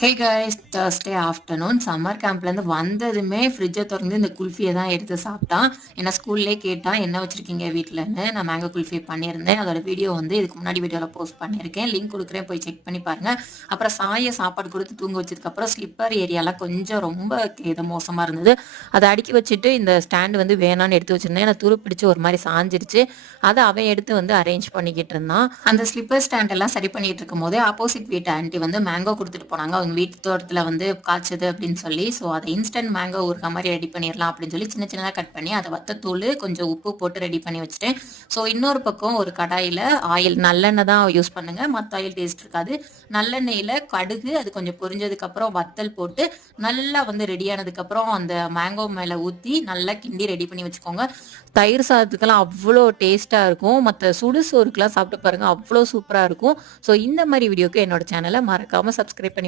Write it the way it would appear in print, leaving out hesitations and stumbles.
ஹே guys, Thursday afternoon summer கேம்ப்லேருந்து வந்ததுமே ஃப்ரிட்ஜை திறந்து இந்த குல்ஃபியை தான் எடுத்து சாப்பிட்டான். ஏன்னா ஸ்கூல்லே கேட்டான் என்ன வச்சுருக்கீங்க வீட்டிலன்னு. நான் மேங்கோ குல்ஃபி பண்ணியிருந்தேன். அதோட வீடியோ வந்து இதுக்கு முன்னாடி வீடியோவில் போஸ்ட் பண்ணியிருக்கேன். லிங்க் கொடுக்குறேன், போய் செக் பண்ணி பாருங்கள். அப்புறம் சாயை சாப்பாடு கொடுத்து தூங்க வச்சதுக்கப்புறம் ஸ்லிப்பர் ஏரியாலாம் கொஞ்சம் ரொம்ப இது மோசமாக இருந்தது. அதை அடுக்கி வச்சுட்டு இந்த ஸ்டாண்டு வந்து வேணான்னு எடுத்து வச்சுருந்தேன். ஏன்னா துரு பிடிச்சி ஒரு மாதிரி சாஞ்சிருச்சு. அதை அவன் எடுத்து வந்து அரேஞ்ச் பண்ணிக்கிட்டு இருந்தான். அந்த ஸ்லிப்பர் ஸ்டாண்ட் எல்லாம் சரி பண்ணிட்டு இருக்கும் போதே ஆப்போசிட் வீட்டு ஆண்டி வந்து மேங்கோ கொடுத்துட்டு போனாங்க. அவங்க வீட்டு தோட்டத்தில் வந்து காய்ச்சது அப்படின்னு சொல்லி. ஸோ அதை இன்ஸ்டன்ட் மேங்கோ ஊறுகாய் மாதிரி ரெடி பண்ணிடலாம் அப்படின்னு சொல்லி சின்ன சின்னதாக கட் பண்ணி அதை வத்தத்தூள் கொஞ்சம் உப்பு போட்டு ரெடி பண்ணி வச்சுட்டேன். ஸோ இன்னொரு பக்கம் ஒரு கடாயில் ஆயில் நல்லெண்ணெய் தான் யூஸ் பண்ணுங்க, மற்ற ஆயில் டேஸ்ட் இருக்காது. நல்லெண்ணெயில் கடுகு அது கொஞ்சம் பொரிஞ்சதுக்கப்புறம் வத்தல் போட்டு நல்லா வந்து ரெடி ஆனதுக்கப்புறம் அந்த மேங்கோ மேலே ஊற்றி நல்லா கிண்டி ரெடி பண்ணி வச்சுக்கோங்க. தயிர் சாதத்துக்கெல்லாம் அவ்வளோ டேஸ்ட்டாக இருக்கும். மற்ற சுடு சோறுக்கெல்லாம் சாப்பிட்டு பாருங்கள், அவ்வளோ சூப்பராக இருக்கும். ஸோ இந்த மாதிரி வீடியோக்கு என்னோட சேனலை மறக்காமல் சப்ஸ்கிரைப் பண்ணி